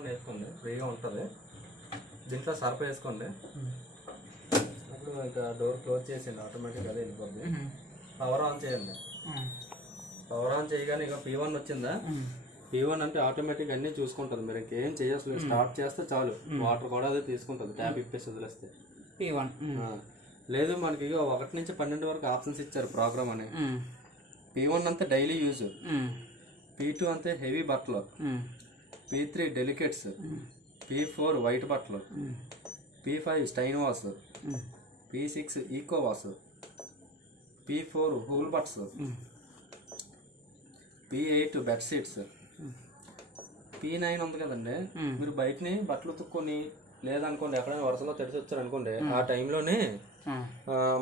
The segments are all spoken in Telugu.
P1 వేసుకోండి, ఫ్రీగా ఉంటుంది. దీంట్లో సర్ఫ్ వేసుకోండి. అప్పుడు ఇంకా డోర్ క్లోజ్ చేసేయండి, ఆటోమేటిక్గా అదే వెళ్ళిపోద్ది. పవర్ ఆన్ చేయండి. పవర్ ఆన్ చేయగానే ఇక P1 వచ్చిందా, P1 అంటే ఆటోమేటిక్ అన్నీ చూసుకుంటుంది. మీరు ఇంకేం చేయలేదు, స్టార్ట్ చేస్తే చాలు, వాటర్ కూడా అదే తీసుకుంటుంది. ట్యాప్ ఇప్పేసి వదిలేస్తే P1. లేదు మనకి 1 నుంచి 12 వరకు ఆప్షన్స్ ఇచ్చారు ప్రోగ్రామ్ అని. P1 అంతా డైలీ యూజ్, P2 అంతే హెవీ బట్టలు, P3 డెలికేట్స్, P4 వైట్ బట్టలు, P5 stain wash, P6 eco wash, P4 హూల్ బట్స్, P8 బెడ్షీట్స్, P9 ఉంది కదండి. మీరు బయటని బట్టలు ఉతుక్కొని లేదనుకోండి ఎక్కడైనా వరుసలో తడిసి వచ్చారు అనుకోండి, ఆ టైంలోనే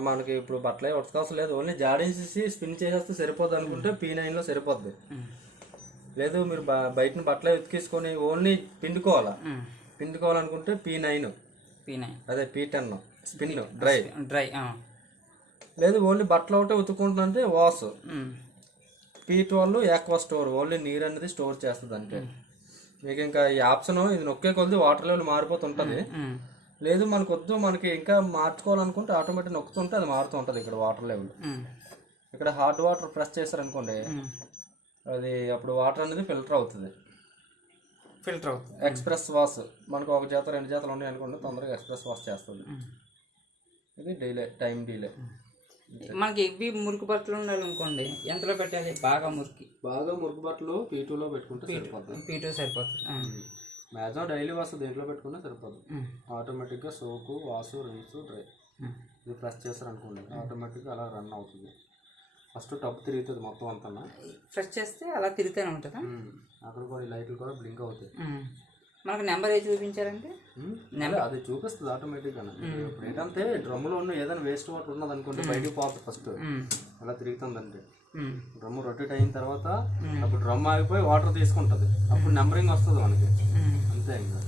మనకి ఇప్పుడు బట్టలే ఉతకవసరం లేదు, ఓన్లీ జాడించేసి స్పిన్ చేసేస్తే సరిపోద్ది అనుకుంటే P9లో సరిపోద్ది. లేదు మీరు బయటని బట్టలే ఉతికేసుకొని ఓన్లీ పిండుకోవాలనుకుంటే P9, అదే P10 స్పిన్ డ్రై. లేదు ఓన్లీ బట్టలు ఒకటే ఉతుక్కుంటుందంటే wash, P12 aqua store, only నీరు అనేది స్టోర్ చేస్తుంది. అంటే మీకు ఇంకా ఈ ఆప్షన్ ఇది నొక్కే కొద్ది వాటర్ లెవెల్ మారిపోతుంటుంది. లేదు మనకు వద్దు, మనకి ఇంకా మార్చుకోవాలనుకుంటే ఆటోమేటిక్ నొక్కుతుంటే అది మారుతూ ఉంటుంది. ఇక్కడ వాటర్ లెవెల్, ఇక్కడ హాట్ వాటర్ ప్రెస్ చేశారనుకోండి, అది అప్పుడు వాటర్ అనేది ఫిల్టర్ అవుతుంది. ఎక్స్ప్రెస్ వాష్ మనకు 1 జత 2 జతలు ఉన్నాయి అనుకోండి, తొందరగా ఎక్స్ప్రెస్ వాష్ చేస్తుంది. ఇది టైం డీలే. మనకి ఇవి మురికి బట్టలు ఉండాలి అనుకోండి, ఎంతలో పెట్టాలి? బాగా మురికి బట్టలు P2లో పెట్టుకుంటే సరిపోతుంది. P2 సరిపోతుంది. మ్యాక్సిమం డైలీ వాష్ దేంట్లో పెట్టుకుంటే సరిపోతుంది. ఆటోమేటిక్గా సోకు, వాష్, రిన్స్, డ్రై ఇది ప్రెస్ చేస్తారు అనుకోండి, ఆటోమేటిక్గా అలా రన్ అవుతుంది. ఫస్ట్ టబ్ తిరుగుతుంది మొత్తం అంతా, ఫ్రెష్ చేస్తే అలా తిరుగుతూనే ఉంటుందా. అక్కడ కూడా ఈ లైట్లు కూడా బ్లింక్ అవుతాయి. మనకు నెంబర్ ఏ చూపించారంటే అది చూపిస్తుంది ఆటోమేటిక్గా. ఇప్పుడు ఏంటంటే డ్రమ్ములో ఉన్న ఏదైనా వేస్ట్ వాటర్ ఉన్నది అనుకోండి, బయటకు పోతుంది ఫస్ట్, అలా తిరుగుతుందంటే డ్రమ్ము రొటేట్ అయిన తర్వాత అప్పుడు డ్రమ్ ఆగిపోయి వాటర్ తీసుకుంటుంది, అప్పుడు నెంబరింగ్ వస్తుంది మనకి, అంతే ఇంకా.